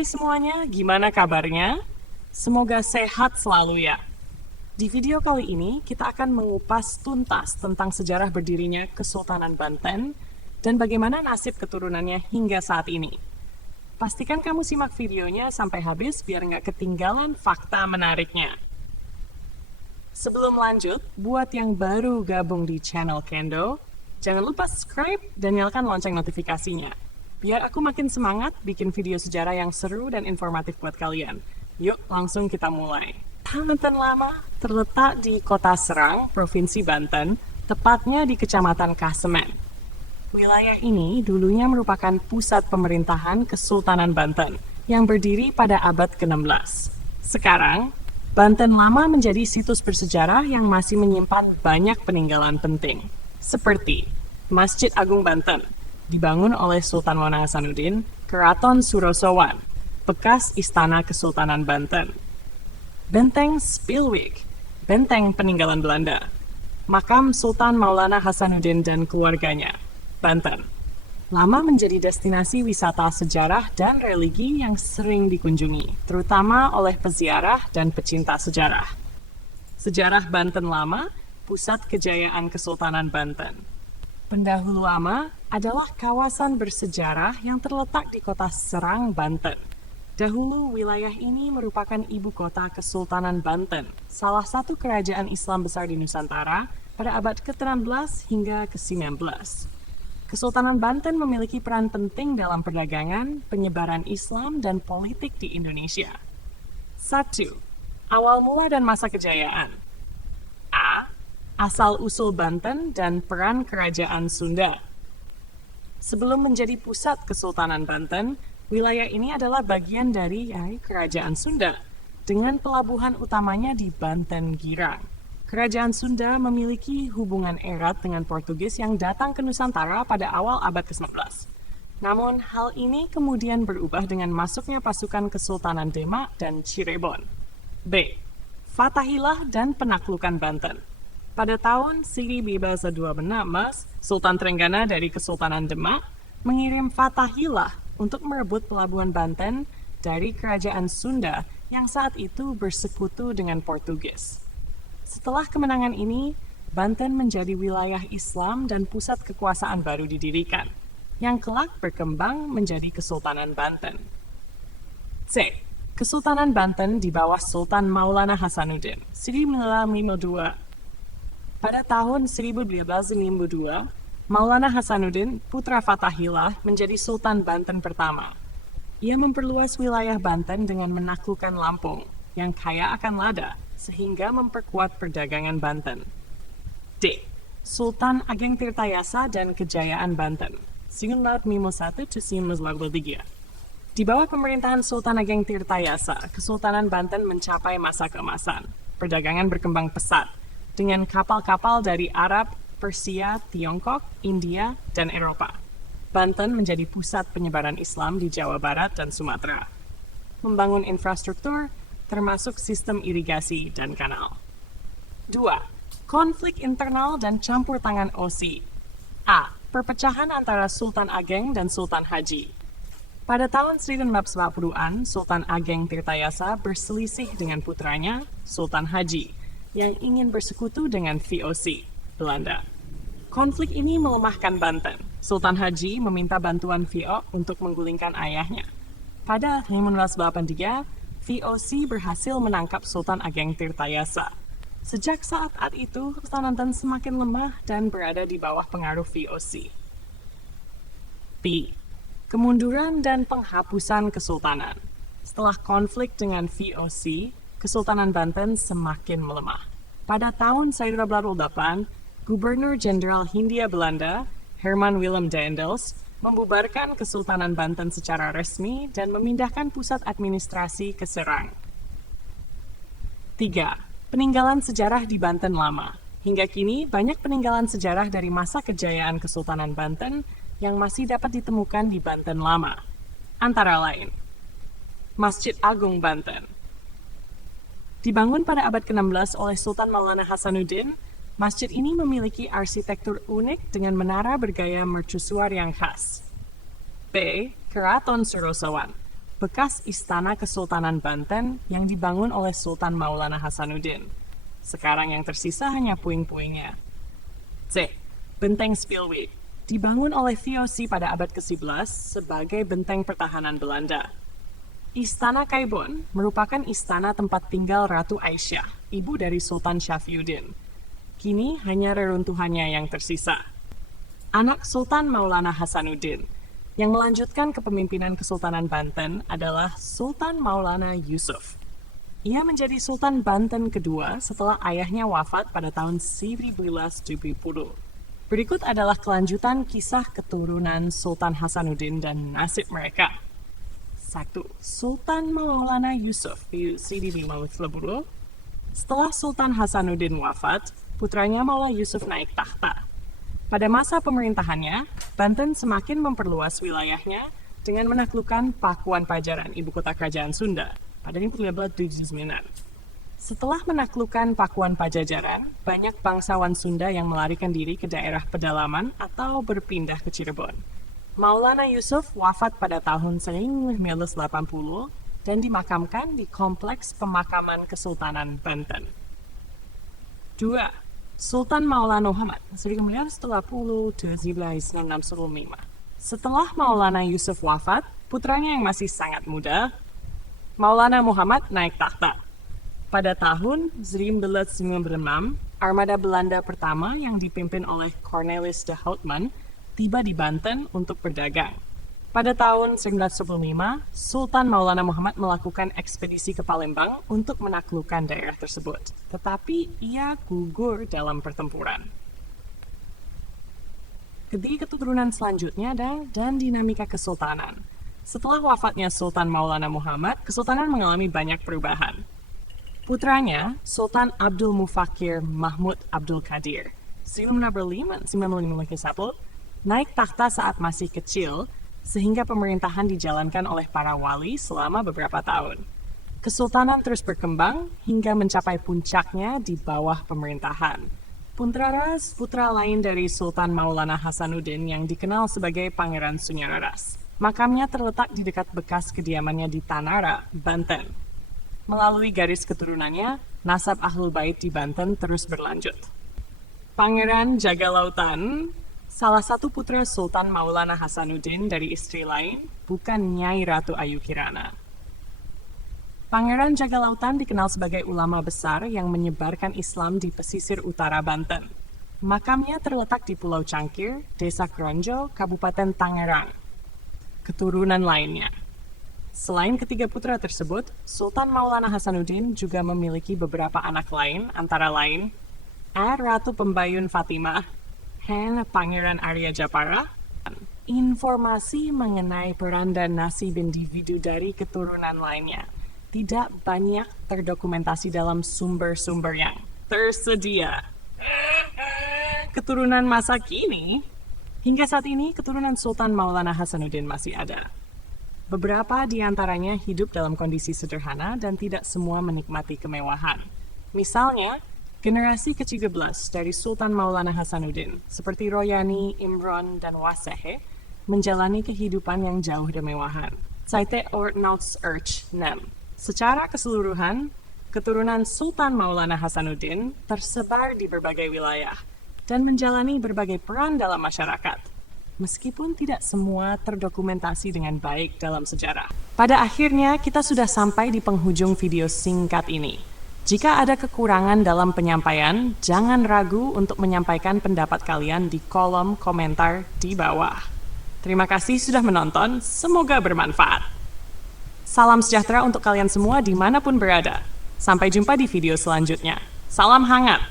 Hai semuanya, gimana kabarnya? Semoga sehat selalu ya. Di video kali ini, kita akan mengupas tuntas tentang sejarah berdirinya Kesultanan Banten dan bagaimana nasib keturunannya hingga saat ini. Pastikan kamu simak videonya sampai habis biar nggak ketinggalan fakta menariknya. Sebelum lanjut, buat yang baru gabung di channel Kendo, jangan lupa subscribe dan nyalakan lonceng notifikasinya. Biar aku makin semangat bikin video sejarah yang seru dan informatif buat kalian. Yuk, langsung kita mulai. Banten Lama terletak di Kota Serang, Provinsi Banten, tepatnya di Kecamatan Kasemen. Wilayah ini dulunya merupakan pusat pemerintahan Kesultanan Banten yang berdiri pada abad ke-16. Sekarang, Banten Lama menjadi situs bersejarah yang masih menyimpan banyak peninggalan penting, seperti Masjid Agung Banten, dibangun oleh Sultan Maulana Hasanuddin, Keraton Surosowan, bekas Istana Kesultanan Banten. Benteng Spilwijk, benteng peninggalan Belanda. Makam Sultan Maulana Hasanuddin dan keluarganya, Banten. Lama menjadi destinasi wisata sejarah dan religi yang sering dikunjungi, terutama oleh peziarah dan pecinta sejarah. Sejarah Banten Lama, pusat kejayaan Kesultanan Banten. Pendahulu Lama adalah kawasan bersejarah yang terletak di kota Serang, Banten. Dahulu, wilayah ini merupakan ibu kota Kesultanan Banten, salah satu kerajaan Islam besar di Nusantara pada abad ke-16 hingga ke-19. Kesultanan Banten memiliki peran penting dalam perdagangan, penyebaran Islam, dan politik di Indonesia. 1. Awal mula dan masa kejayaan. A. Asal-usul Banten dan peran Kerajaan Sunda. Sebelum menjadi pusat Kesultanan Banten, wilayah ini adalah bagian dari Kerajaan Sunda, dengan pelabuhan utamanya di Banten Girang. Kerajaan Sunda memiliki hubungan erat dengan Portugis yang datang ke Nusantara pada awal abad ke-19. Namun, hal ini kemudian berubah dengan masuknya pasukan Kesultanan Demak dan Cirebon. B. Fathahilah dan penaklukan Banten. Pada tahun 1216, Sultan Trenggana dari Kesultanan Demak mengirim Fathahilah untuk merebut pelabuhan Banten dari Kerajaan Sunda yang saat itu bersekutu dengan Portugis. Setelah kemenangan ini, Banten menjadi wilayah Islam dan pusat kekuasaan baru didirikan, yang kelak berkembang menjadi Kesultanan Banten. C. Kesultanan Banten di bawah Sultan Maulana Hasanuddin, 1952. Pada tahun 1252, Maulana Hasanuddin, putra Fathahilah, menjadi Sultan Banten pertama. Ia memperluas wilayah Banten dengan menaklukkan Lampung, yang kaya akan lada, sehingga memperkuat perdagangan Banten. D. Sultan Ageng Tirtayasa dan Kejayaan Banten, 1901-1983. Di bawah pemerintahan Sultan Ageng Tirtayasa, Kesultanan Banten mencapai masa keemasan. Perdagangan berkembang pesat, dengan kapal-kapal dari Arab, Persia, Tiongkok, India, dan Eropa. Banten menjadi pusat penyebaran Islam di Jawa Barat dan Sumatera. Membangun infrastruktur, termasuk sistem irigasi dan kanal. 2. Konflik internal dan campur tangan OSI. A. Perpecahan antara Sultan Ageng dan Sultan Haji. Pada tahun 1940-an, Sultan Ageng Tirtayasa berselisih dengan putranya, Sultan Haji, yang ingin bersekutu dengan VOC, Belanda. Konflik ini melemahkan Banten. Sultan Haji meminta bantuan VOC untuk menggulingkan ayahnya. Pada 1983, VOC berhasil menangkap Sultan Ageng Tirtayasa. Sejak saat itu, Kesultanan Banten semakin lemah dan berada di bawah pengaruh VOC. B. Kemunduran dan penghapusan kesultanan. Setelah konflik dengan VOC, Kesultanan Banten semakin melemah. Pada tahun 1988, Gubernur Jenderal Hindia Belanda, Herman Willem Daendels, membubarkan Kesultanan Banten secara resmi dan memindahkan pusat administrasi ke Serang. 3. Peninggalan sejarah di Banten Lama. Hingga kini, banyak peninggalan sejarah dari masa kejayaan Kesultanan Banten yang masih dapat ditemukan di Banten Lama. Antara lain, Masjid Agung Banten. Dibangun pada abad ke-16 oleh Sultan Maulana Hasanuddin, masjid ini memiliki arsitektur unik dengan menara bergaya mercusuar yang khas. B. Keraton Surosowan. bekas istana Kesultanan Banten yang dibangun oleh Sultan Maulana Hasanuddin. Sekarang yang tersisa hanya puing-puingnya. C. Benteng Spilwijk, dibangun oleh VOC pada abad ke-11 sebagai benteng pertahanan Belanda. Istana Kaibon merupakan istana tempat tinggal Ratu Aisyah, ibu dari Sultan Syafiuddin. Kini hanya reruntuhannya yang tersisa. Anak Sultan Maulana Hasanuddin yang melanjutkan kepemimpinan Kesultanan Banten adalah Sultan Maulana Yusuf. Ia menjadi Sultan Banten kedua setelah ayahnya wafat pada tahun 1970. Berikut adalah kelanjutan kisah keturunan Sultan Hasanuddin dan nasib mereka. 1. Sultan Maulana Yusuf di Leburu. Setelah Sultan Hasanuddin wafat, putranya Maula Yusuf naik tahta. Pada masa pemerintahannya, Banten semakin memperluas wilayahnya dengan menaklukkan Pakuan Pajajaran, ibu kota kerajaan Sunda, pada 1579. Setelah menaklukkan Pakuan Pajajaran, banyak bangsawan Sunda yang melarikan diri ke daerah pedalaman atau berpindah ke Cirebon. Maulana Yusuf wafat pada tahun 1980 dan dimakamkan di Kompleks Pemakaman Kesultanan Banten. 2. Sultan Maulana Muhammad, 1910-1965. Setelah Maulana Yusuf wafat, putranya yang masih sangat muda, Maulana Muhammad naik tahta. Pada tahun 1996, armada Belanda pertama yang dipimpin oleh Cornelis de Houtman tiba di Banten untuk berdagang. Pada tahun 1915, Sultan Maulana Muhammad melakukan ekspedisi ke Palembang untuk menaklukkan daerah tersebut, tetapi ia gugur dalam pertempuran. Ketiga keturunan selanjutnya dan dinamika kesultanan. Setelah wafatnya Sultan Maulana Muhammad, kesultanan mengalami banyak perubahan. Putranya, Sultan Abdul Mufakir Mahmud Abdul Qadir, 1905-1951, naik tahta saat masih kecil, sehingga pemerintahan dijalankan oleh para wali selama beberapa tahun. Kesultanan terus berkembang hingga mencapai puncaknya di bawah pemerintahan. Putra lain dari Sultan Maulana Hasanuddin yang dikenal sebagai Pangeran Sunyararas. Makamnya terletak di dekat bekas kediamannya di Tanara, Banten. Melalui garis keturunannya, nasab Ahlul Bait di Banten terus berlanjut. Pangeran Jagalautan, salah satu putra Sultan Maulana Hasanuddin dari istri lain, bukan Nyai Ratu Ayu Kirana. Pangeran Jagalautan dikenal sebagai ulama besar yang menyebarkan Islam di pesisir utara Banten. Makamnya terletak di Pulau Cangkir, Desa Kronjo, Kabupaten Tangerang. Keturunan lainnya. Selain ketiga putra tersebut, Sultan Maulana Hasanuddin juga memiliki beberapa anak lain, antara lain Ratu Pembayun Fatimah, Pangeran Arya Japara. Informasi mengenai peran dan nasib individu dari keturunan lainnya tidak banyak terdokumentasi dalam sumber-sumber yang tersedia. Keturunan masa kini, hingga saat ini keturunan Sultan Maulana Hasanuddin masih ada. Beberapa di antaranya hidup dalam kondisi sederhana dan tidak semua menikmati kemewahan. Misalnya, generasi ke-13 dari Sultan Maulana Hasanuddin, seperti Royani, Imron, dan Wasehe, menjalani kehidupan yang jauh demewahan. Saite Ortnauts Urch Nem. Secara keseluruhan, keturunan Sultan Maulana Hasanuddin tersebar di berbagai wilayah dan menjalani berbagai peran dalam masyarakat, meskipun tidak semua terdokumentasi dengan baik dalam sejarah. Pada akhirnya, kita sudah sampai di penghujung video singkat ini. Jika ada kekurangan dalam penyampaian, jangan ragu untuk menyampaikan pendapat kalian di kolom komentar di bawah. Terima kasih sudah menonton, semoga bermanfaat. Salam sejahtera untuk kalian semua dimanapun berada. Sampai jumpa di video selanjutnya. Salam hangat!